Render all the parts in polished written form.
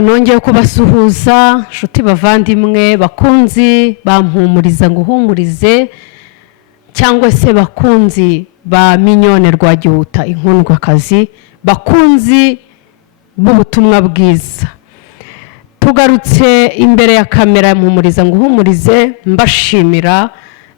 nongeye kubasuhuza nshuti bavandimwe bakunzi bampumuriza ngo uhumurize cyangwa se bakunzi ba minyone rwagihuta inkundwakazi bakunzi b'ubutumwa bwiza tugarutse imbere ya kamera mpumuriza ngo uhumurize mbashimira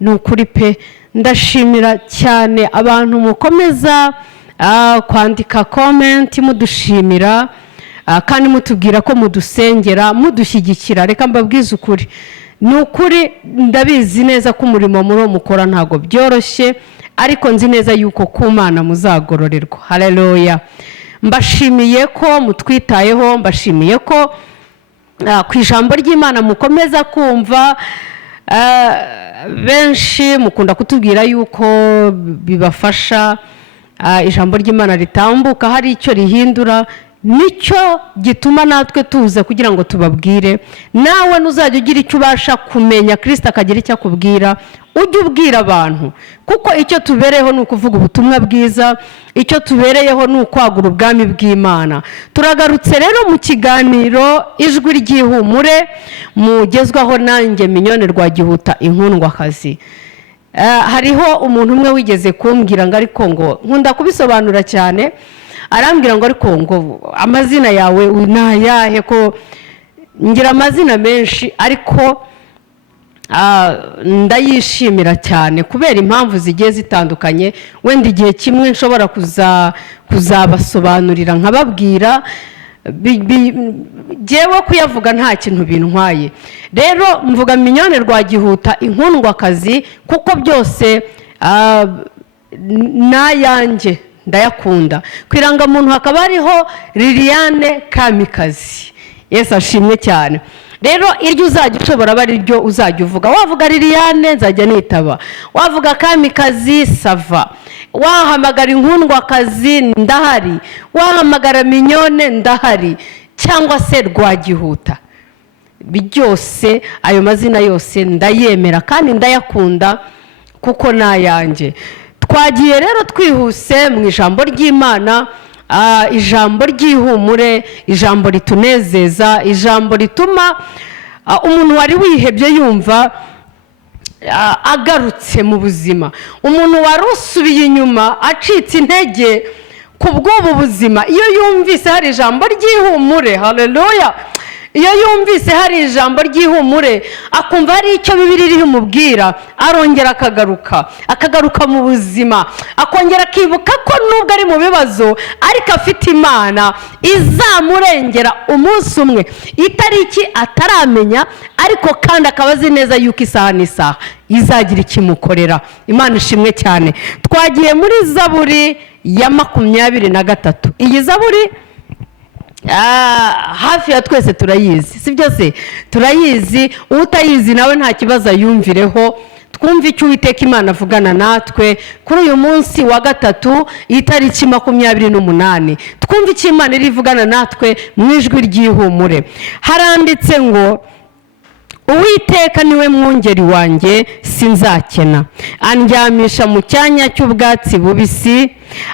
n'ukuri pe ndashimira cyane abantu mukomeza kwandika comment mudushimira kandi mutubwira ko mudusengera mudushyigikira reka mbabwize ukuri n'ukuri ndabizi neza ko umurimo muri mukora ntago byoroshye ariko nzi neza yuko ku Mana muzagororerwa haleluya mbashimiye ko mutwitayeho mbashimiye ko ku ijambo ry'Imana mukomeza kumva benshi mukunda kutubwira yuko bibafasha ijambo ry'Imana ritambuka hari icyo rihindura nicyo gituma natwe tuza kugira ngo tubabwire nawe nuzajya ugira icyo ubasha kumenya Kristo akagira icyo akubwira ujye ubwira abantu kuko icyo tubereyeho ni ukuvuga ubutumwa bwiza icyo tubereyeho ni ukwagura ubwami bw'Imana turagarutse rero mu kiganiro ijwi ry'ihumure mugezwaho nanjye minyone rwagihuta inkundwakazi hariho umuntu umwe wigeze kumbwira ngo ariko ngo nkunda kubisobanura cyane arambwira ngo ariko ngo amazina yawe unayahe ko ngira amazina menshi ariko ndayishimira cyane kubera impamvu zigiye zitandukanye wenda igihe kimwe nshobora kuzabasobanurira nkababwira jewe kuyavuga nta kintu bintwaye rero mvuga minyone rwagihuta inkundwakazi kuko byose nayanjye ndayakunda kwiranga muntu hakaba hariho Liliane Kamikazi Yesu ashimwe cyane rero iryo uzajya ushobora bari ryo uzajya uvuga wavuga Liliane nzajya nitaba wavuga Kamikazi sava wahamagara inkundwakazi ndahari wahamagara minyone ndahari cyangwa se rwagihuta byose ayo mazina yose ndayemera kandi ndayakunda kuko nayanjye twagiye rero twihuse mu ijambo ry'Imana ijambo ry'ihumure ijambo ritunezeza ijambo rituma umuntu wari wihebye yumva agarutse mu buzima umuntu wari usubiye inyuma acitse intege ku bw'ubu buzima iyo yumvise hari ijambo ry'ihumure haleluya iyo yumvise hari ijambo ry'ihumure akumva hari icyo Bibiliya rimubwira arongera akagaruka mu buzima akongera akibuka ko nubwo ari mu bibazo ariko afite Imana izamurengera umunsi umwe itariki ataramenya ariko kandi akaba azi neza yuko isaha n'isaha izagira ikimukorera Imana ishimwe cyane twagiye muri Zaburi ya 23 iyi Zaburi hafi ya twese turayizi si byose turayizi utayizi nawe nta kibazo yumvireho twumve icyo Uwiteka Imana avugana natwe kuri uyu munsi wa gatatu itariki 28 twumve icyo Imana irivugana natwe mu ijwi ry'ihumure haranditse ngo Uwiteka niwe mwungeri wanjye sinzakena andyamisha mu cyanya cy'ubwatsi bubisi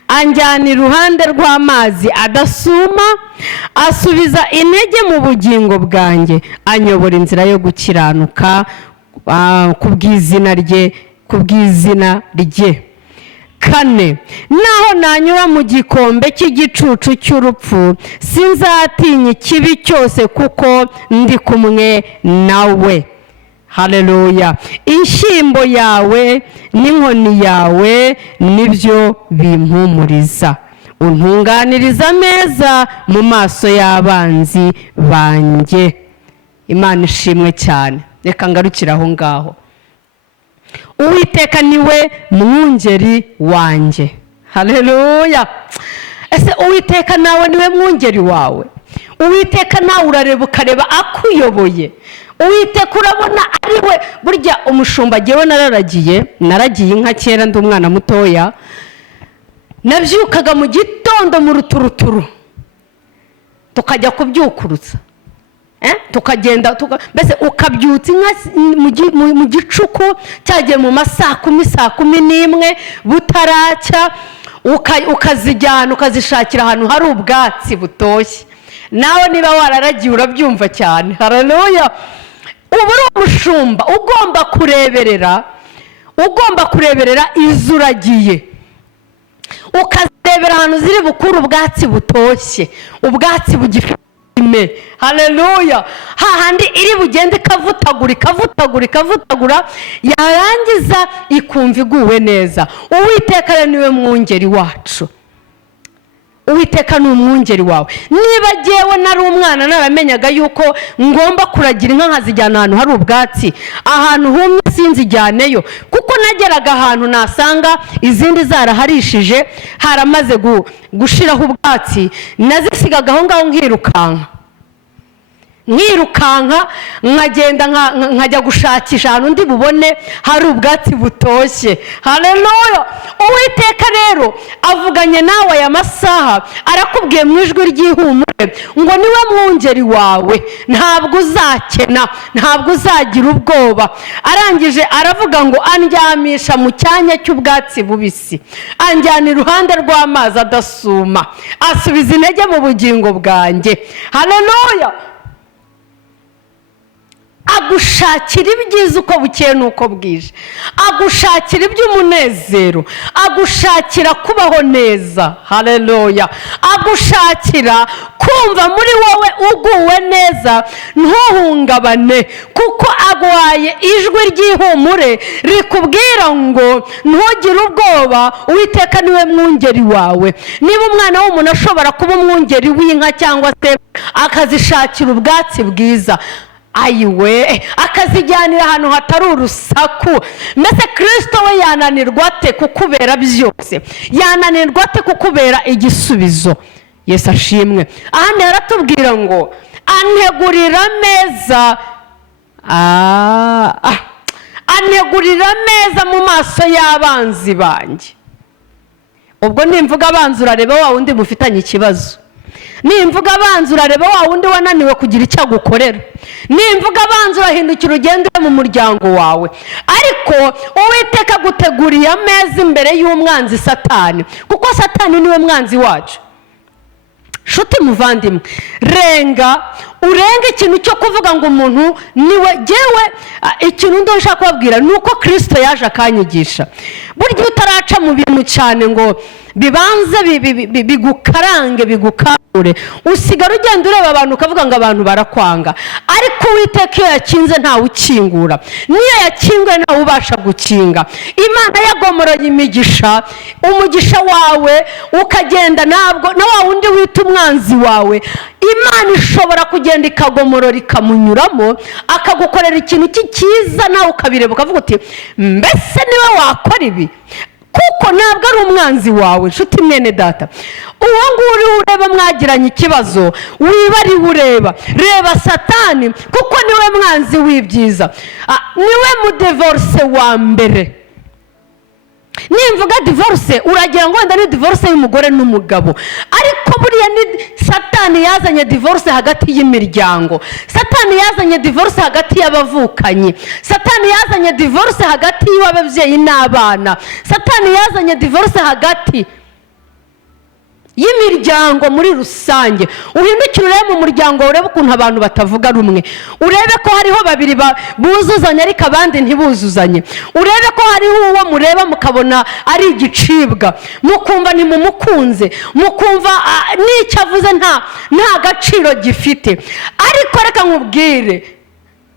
anjyana iruhande rw'amazi adasuma asubiza intege mu bugingo bwanjye anyobora inzira yo gukiranuka kubw'izina rye kane naho nanyura mu gikombe cy'igicucu cy'urupfu sinzatinya ikibi cyose kuko ndi kumwe nawe haleluya inshyimbo yawe n'inkoni yawe nibyo bimpumuriza untunganiriza ameza mu maso y'abanzi banjye Imana ishimwe cyane reka ngarukira aho ngaho Uwiteka niwe mwungeri wanjye haleluya ese Uwiteka nawe niwe mwungeri wawe Uwiteka nawe urareba ukareba akuyoboye Uwiteka urabona ariwe burya umushumba jyewe naragiye inka kera ndi umwana mutoya nabyukaga mu gitondo mu ruturuturu tukajya kubyukurutsa tukagenda mbese ukabyutsa inka mu gicuku cyagiye mu masaa 10 butaracya ukazijyana ukazishakira ahantu hari ubwatsi butoshye nawe niba wararagiye urabyumva cyane. Haleluya. uba uri umushumba ugomba kureberera izo uragiye, ukazirebera ahantu ziri bukuru ubwatsi butoshye, ubwatsi bugifite. Haleluya. hahandi iri bugende ikavutagura yarangiza ikumva iguwe neza. Uwiteka rero niwe mwungeri wacu, Uwiteka ni umwungeri wawe. Niba jyewe nari umwana naramenyaga yuko ngomba kuragira inka nkazijyana ahantu hari ubwatsi, ahantu humye sinzijyaneyo, kuko nageraga ahantu nasanga izindi zaraharishije haramaze gushiraho ubwatsi, nazisigaga aho ngaho nkirukanka nkagenda nkajya gushakisha ahantu ndi bubone hari ubwatsi butoshye. Haleluya. Uwiteka rero avuganye nawe aya masaha, arakubwiye mu ijwi ry'ihumure ngo niwe mwungeri wawe, ntabwo uzakena, ntabwo uzagira ubwoba. Arangije aravuga ngo andyamisha mu cyanya cy'ubwatsi bubisi, anjyana iruhande rw'amazi adasuma, asubiza intege mu bugingo bwanjye. Haleluya. agushakira ibyiza uko bukeye n'uko bwije, agushakira iby'umunezero, agushakira kubaho neza. Haleluya. agushakira kumva muri wowe uguwe neza, ntuhungabane, kuko aguhaye ijwi ry'ihumure rikubwira ngo ntugire ubwoba, Uwiteka niwe mwungeri wawe. Niba umwana w'umuntu ashobora kuba umwungeri w'inka cyangwa se akazishakira ubwatsi bwiza, ayiwe akazijyanira ahantu hatari urusaku, mbese Kristo we yananirwa ate kukubera byose? Yananirwa ate kukubera igisubizo? Yesu ashimwe. Ahandi haratubwira ngo antegurira ameza, antegurira ameza mu maso y'abanzi banjye. Ubwo nimvuga abanzi urareba wa wundi mufitanye ikibazo, nimvuga abanzi urareba wa wundi wananiwe kugira icyo agukorera, nimvuga abanzi urahindukira ugendere mu muryango wawe. Ariko Uwiteka aguteguriye ameza imbere y'umwanzi Satani, kuko Satani niwe mwanzi wacu. Shuti muvandimwe, urenge ikintu cyo kuvuga ngo umuntu niwe jyewe. Ikintu ndashaka kubabwira ni uko Kristo yaje akanyigisha. Burya utaraca mu bintu cyane ngo bibanze bigukarange bigukangure, usigara ugenda ureba abantu ukavuga ngo abantu barakwanga. Ariko Uwiteka iyo yakinze ntawe ukingura, niyo yakinguye ntawe ubasha gukinga. Imana yagomoroye imigisha, umugisha wawe ukagenda ntabwo na wa wundi wita umwanzi wawe. Imana ishobora kugenda ikagomorora ikamunyuramo, akagukorera ikintu cyiza nawe ukabireba ukavuga uti mbese niwe wakora ibi, kuko ntabwo ari umwanzi wawe. Nshuti mwene data, uwo nguwo ureba mwagiranye ikibazo wibari ureba, reba Satani, kuko niwe mwanzi w'ibyiza, niwe mudivorce wa mbere. Nimvuga divorce uragira ngo wenda ni divorce y'umugore n'umugabo, ariko buriya ni Satani yazanye divorce hagati y'imiryango, Satani yazanye divorce hagati y'abavukanye, Satani yazanye divorce hagati y'ababyeyi n'abana, Satani yazanye divorce hagati y'imiryango muri rusange. Uhindukire urebe mu muryango, urebe ukuntu abantu batavuga rumwe, urebe ko hariho babiri buzuzanya ariko abandi ntibuzuzanye, urebe ko hariho uwo mureba mukabona ari igicibwa, mukumva ntimumukunze, mukumva n'icyo avuze nta gaciro gifite. Ariko reka nkubwire,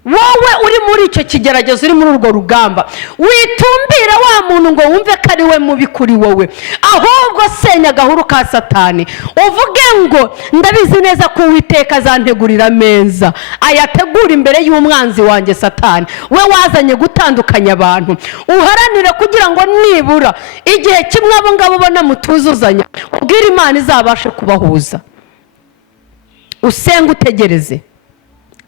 wowe uri muri icyo kigeragezo, uri muri urwo rugamba, witumbira wa muntu ngo wumve ko ari we mubi kuri wowe, ahubwo senya agahuru ka Satani, uvuge ngo ndabizi neza ko Uwiteka azantegurira ameza, ayategura imbere y'umwanzi wanjye Satani, we wazanye gutandukanya abantu. Uharanire kugira ngo nibura igihe kimwe abo ngabo ubona mutuzuzanya, ubwire Imana izabashe kubahuza. Usenga utegereze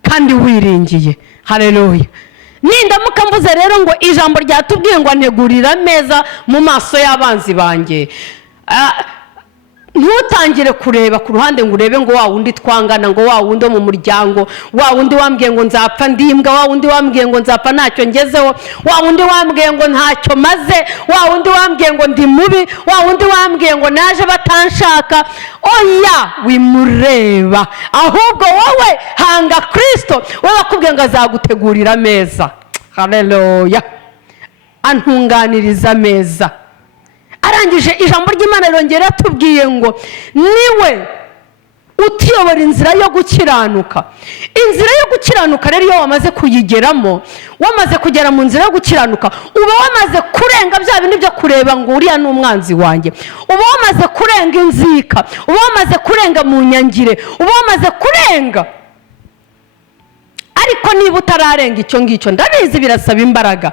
kandi wiringiye. Haleluya. Nindamuka mvuze rero ngo ijambo ryatubwiye ngo antegurira ameza mu maso y'abanzi banjye, ntutangire kureba ku ruhande ngo urebe ngo wa wundi twangana, ngo wa wundi wo mu muryango, wa wundi wambwiye ngo nzapfa ndimbwa, wa wundi wambwiye ngo nzapfa ntacyo ngezeho, wa wundi wambwiye ngo ntacyo maze, wa wundi wambwiye ngo ndi mubi, wa wundi wambwiye ngo naje batanshaka. Oya, wimureba, ahubwo wowe hanga Kristo. We wakubwiye ngo azagutegurira ameza. Haleluya. Antunganiriza ameza. Arangije ijambo ry'Imana rirongera tubwiye ngo niwe utiyobora inzira yo gukiranuka. Inzira yo gukiranuka rero iyo wamaze kuyigeramo, wamaze kugera mu nzira yo gukiranuka, uba wamaze kurenga bya bindi byo kureba ngo uriya ni umwanzi wanjye, uba wamaze kurenga inzika, uba wamaze kurenga mu nyangire, uba wamaze kurenga. Ariko niba utararenga icyo ngicyo, ndabizi birasaba imbaraga.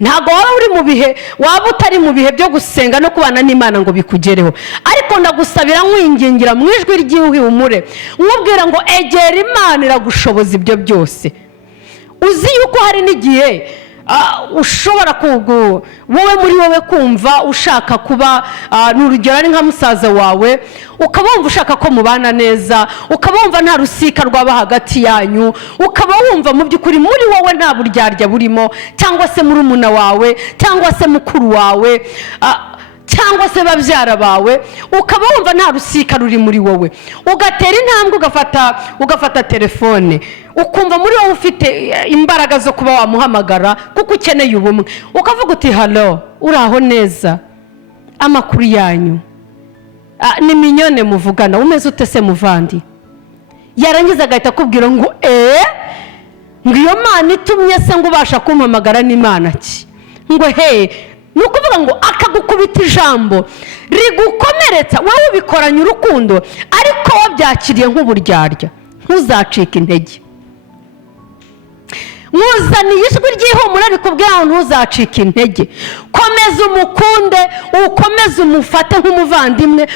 Ntago waba uri mu bihe, waba utari mu bihe byo gusenga no kubana n'Imana ngo bikugereho. Ariko ndagusabira nkwingingira mu ijwi ry'ihumure, nkubwira ngo egera Imana, iragushoboza ibyo byose. Uzi yuko hari n'igihe ushobora wowe muri wowe kumva ushaka kuba n'urugero ari nka musaza wawe, ukaba wumva ushaka ko mubana neza, ukaba wumva nta rusika rwaba hagati yanyu, ukaba wumva mu by'ukuri muri wowe nta buryarya burimo, cyangwa se murumuna wawe, cyangwa se mukuru wawe, cyangwa se babyara bawe, ukaba wumva nta rusika ruri muri wowe. Ugatera intambwe, ugafata telefone, ukumva muri wowe ufite imbaraga zo kuba wamuhamagara kuko ukeneye ubumwe. Ukavuga uti halo, uraho neza, amakuru yanyu, ni minyone muvugana, umeze ute se muvandi? Yarangiza agahita akubwira ngo ngo iyo Mana itumye se ngo ubasha kumpamagara n'Imana ki? Ngo ni ukuvuga ngo akagukubita ijambo rigukomeretsa, wowe ubikoranye urukundo ariko wabyakiriye nk'uburyarya. Ntuzacike intege. Nkuzaniye ijwi ry'ihumure rikubwira ngo ntuzacike intege. Komeza umukunde, ukomeze umufate nk'umuvandimwe,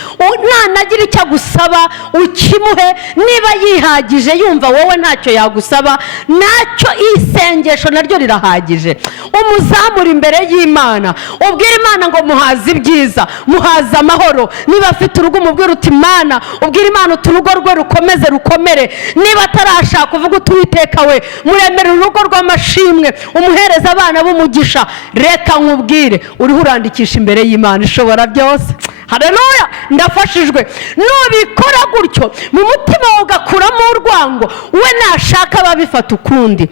nanagira icyo agusaba ukimuhe. Niba yihagije yumva wowe ntacyo yagusaba, nacyo isengesho naryo rirahagije. Umuzamura imbere y'Imana, ubwira Imana ngo muhaze ibyiza, muhaze amahoro. Niba afite urugo umubwira uti Mana, ubwira Imana uti urugo rwe rukomeze rukomere. Niba atarashaka uvuga uti Uwiteka we muremere urugo rw'amashimwe, umuhereza abana b'umugisha. Reka nkubwire, uriho urandikisha imbere y'Imana ishobora byose. Haleluya, ndafashijwe. Nubikora gutyo mu mutima wawe ugakuramo urwango, we nashaka babifata ukundi.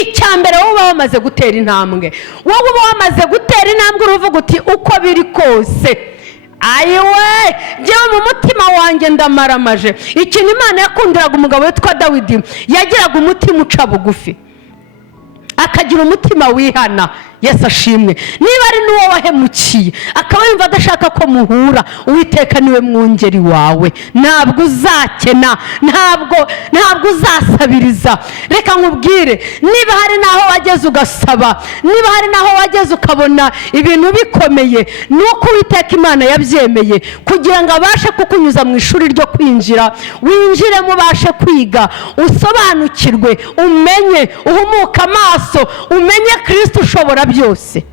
Icyambere wowe uba wamaze gutera intambwe, wowe uba wamaze gutera intambwe, uruvuga uti uko biri kose ayiwe njyewe mu mutima wanjye ndamaramaje. Ikintu Imana yakundiraga umugabo witwa Dawidi, yagiraga umutima uca bugufi, akagira umutima wihana. Yesu ashimwe. Niba ari n'uwo wahemukiye akaba yumva adashaka ko muhura, Uwiteka niwe mwungeri wawe, ntabwo uzakena, ntabwo uzasabiriza. Reka nkubwire, niba hari naho wageze ugasaba, niba hari naho wageze ukabona ibintu bikomeye, nuko Uwiteka Imana yabyemeye kugira ngo abashe kukunyuza mu ishuri ryo kwinjira, winjiremo ubashe kwiga, usobanukirwe, umenye, uhumuke amaso, umenye Kristo ushobora byose.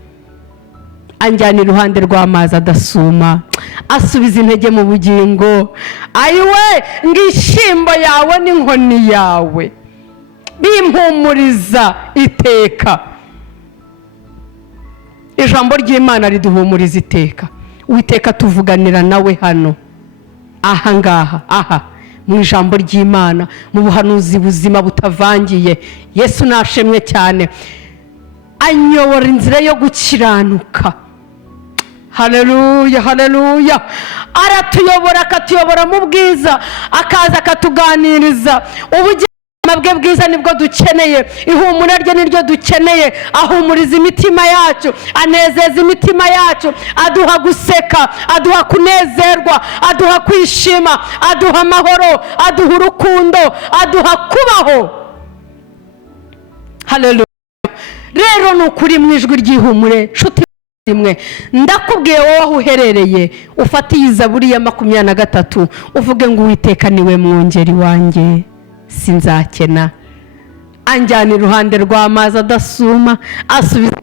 Anjyana iruhande rw'amazi adasuma, asubiza intege mu bugingo. Ayiwe, ngishimbo yawe n'inkoni yawe bimpumuriza iteka. Ijambo ry'Imana riduhumuriza iteka. Uwiteka tuvuganira nawe hano aha mu ijambo ry'Imana, mu buhanuzi buzima butavangiye. Yesu nashemwe cyane, anyobora inzira yo gukiranuka. Haleluya, haleluya. Aratuyobora, akatuyobora mu bwiza, akaza akatuganiriza. Ubuzima bwe bwiza nibwo dukeneye, ihumure rye niryo dukeneye. Ahumuriza imitima yacu, anezeza imitima yacu, aduha guseka, aduha kunezerwa, aduha kwishima, aduha amahoro, aduha urukundo, aduha kubaho. Haleluya. Rero nukuri mu ijwi ry'ihumure, nshuti rimwe ndakubwiye wowe aho uherereye, ufate iyi Zaburi ya 23 uvuge ngo Uwiteka niwe mwungeri wanjye, sinzakena. Anjyana iruhande rw'amazi adasuma, asubiza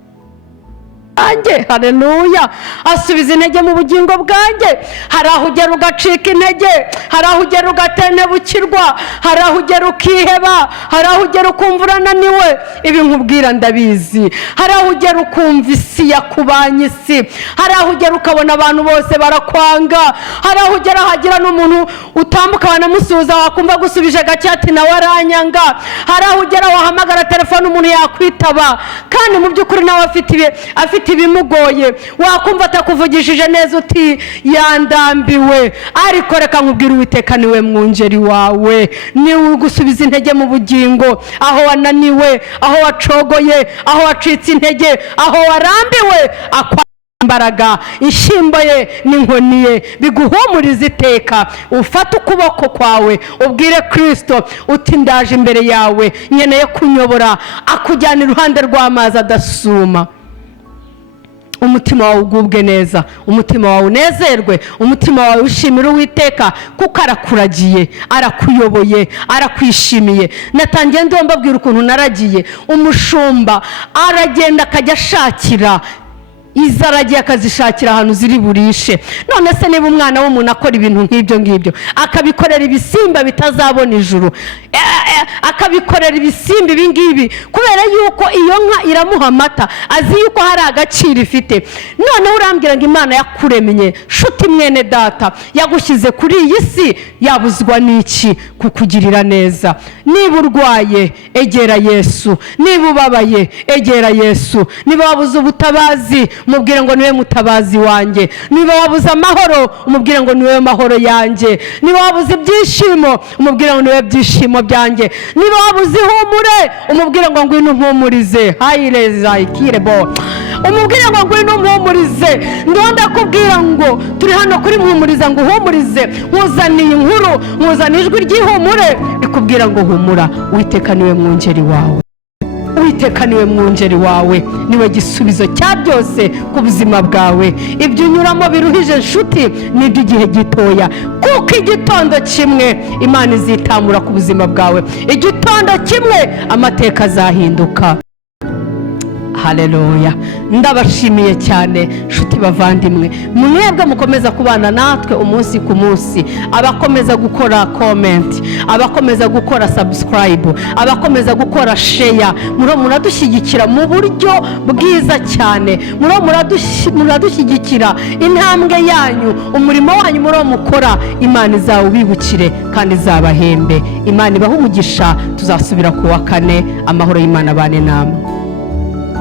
bwanjye. Haleluya. Asubiza intege mu bugingo bwanjye. Hari aho ugera ugacika intege, hari aho ugera ugatentebukirwa, hari aho ugera ukiheba, hari aho ugera ukumva urananiwe. Ibi nkubwira ndabizi. Hari aho ugera ukumva isi yakubanye isi, hari aho ugera ukabona abantu bose barakwanga, hari aho ugera hagira n'umuntu utambuka wanamusuhuza wakumva gusubije gake ati nawe aranyanga, hari aho ugera wahamagara telefone umuntu yakwitaba kandi mu by'ukuri nawe afite ibimugoye, wakumva atakuvugishije neza uti yandambiwe. Ariko reka nkubwire Uwiteka niwe mwungeri wawe, niwe ugusubiza intege mu bugingo, aho wananiwe, aho wacogoye, aho wacitse intege, aho warambiwe, imbaraga inshyimbo ye n'inkoni ye biguhumuriza iteka. Ufate ukuboko kwawe ubwire Kristo uti ndaje imbere yawe, nkeneye kunyobora, akujyana iruhande rw'amazi adasuma. Umutima wawe ugubwe neza, umutima wawe unezerwe, umutima wawe ushimira Uwiteka kuko arakuragiye, arakuyoboye, arakwishimiye. Natangiye mbabwira ukuntu naragiye, umushumba aragenda akajya ashakira izaragiye akazishakira ahantu ziri burishe. None se niba umwana w'umuntu akora ibintu nk'ibyo ngibyo, akabikorera ibisimba bitazabona ijuru, akabikorera ibisimba ibi ngibi kubera yuko iyo nka iramuha amata, azi yuko hari agaciro ifite. Noneho urambwira ngo Imana yakuremye shuti mwene data, yagushyize kuri iyi si, yabuzwa n'iki kukugirira neza? Niba urwaye egera Yesu, niba ubabaye egera Yesu, niba wabuze ubutabazi umubwire ngo niwe mutabazi wanjye, niba wabuze amahoro umubwire ngo niwe mahoro yanjye, niba wabuze ibyishimo umubwire ngo niwe byishimo byanjye, niba wabuze ihumure umubwire ngo ngwino umpumurize. Hayireza ikirebo, umubwire ngo ngwino umpumurize. Ndonda kubwira ngo turi hano kuri mpumuriza ngo uhumurize, nkuzaniye inkuru, nkuzaniye ijwi ry'ihumure rikubwira ngo humura, Uwiteka niwe mwungeri wawe. Uwiteka niwe mwungeri wawe, niwe gisubizo cya byose ku buzima bwawe. Ibyo unyuramo biruhije nshuti ni iby'igihe gitoya, kuko igitondo kimwe Imana izitamura ku buzima bwawe, igitondo kimwe amateka azahinduka. Haleluya. Ndabashimiye cyane nshuti bavandimwe, mwebwe mukomeza kubana natwe umunsi ku munsi, abakomeza gukora comment, abakomeza gukora subscribe, abakomeza gukora share, muradushyigikira mu buryo bwiza cyane, muradushyigikira intambwe yanyu, umurimo wanyu mukora. Imana izawubibukire kandi izabahembe. Imana ibahe umugisha. Tuzasubira ku wa kane. Amahoro y'Imana abane namwe.